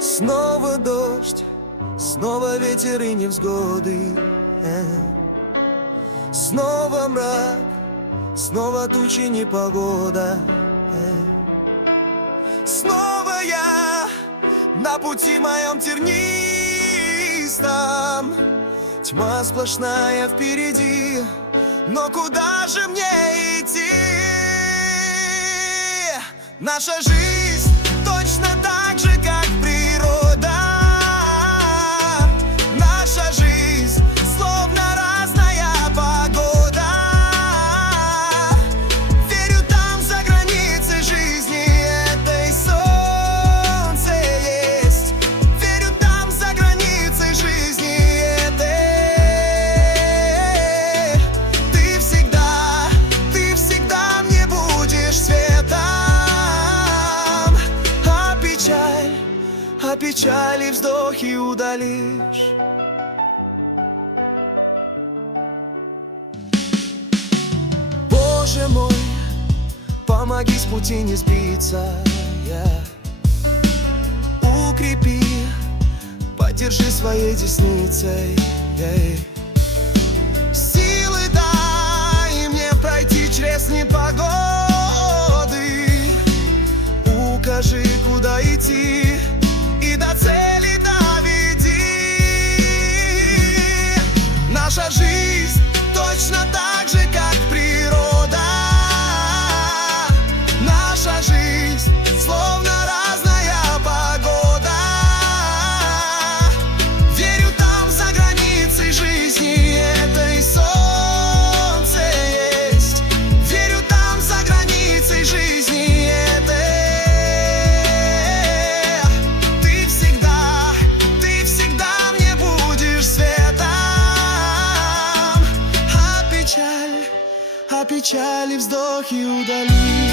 Снова дождь, снова ветер и невзгоды. Снова мрак, снова тучи, непогода. Снова я на пути моем тернистом. Тьма сплошная впереди, но куда же мне идти? Наша жизнь точно так же, как природа. Наша жизнь словно разная погода. Верю, там за границей жизни этой солнце есть. Верю, там за границей жизни этой. Ты всегда мне будешь светом. А печали вздохи удалишь. Боже мой, помоги с пути не сбиться. Укрепи, поддержи своей десницей. Силы дай мне пройти через непогоды. Укажи, куда идти, и до цели доведи. Наша жизнь точно так же, как природа. Наша жизнь словно разная погода. Верю, там за границей жизни этой солнце есть. Верю, там за границей жизни этой. А печали вздохи удали.